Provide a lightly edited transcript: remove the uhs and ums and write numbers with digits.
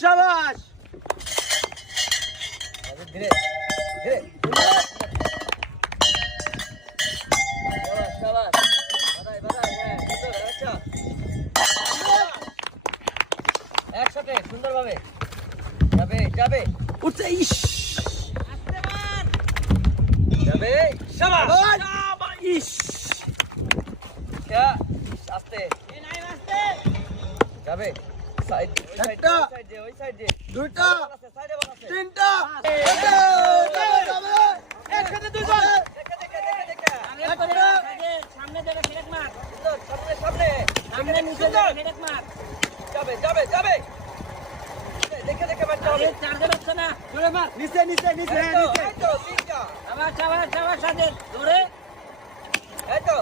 শাবাশ ধীরে ধীরে শাবাশ বাদাই বাদাই হ্যাঁ সুন্দর আচ্ছা একসাথে সুন্দরভাবে যাবে যাবে উঠছে ইস যাবে শাবাশ ইস আস্তে যাবে সাইড একটা ওই সাইডে দুইটা সাইডে বানাছে তিনটা একসাথে দুইজন সামনে ধরে ফেরক মার সুন্দর সামনে সামনে সামনে নিচে ধরে ফেরক মার যাবে যাবে যাবে দেখে দেখে মারতে হবে চার্জে বাচ্চা না ধরে মার নিচে নিচে নিচে এই তো তিনটা আবার চাওয়া চাওয়া সাথে ধরে এই তো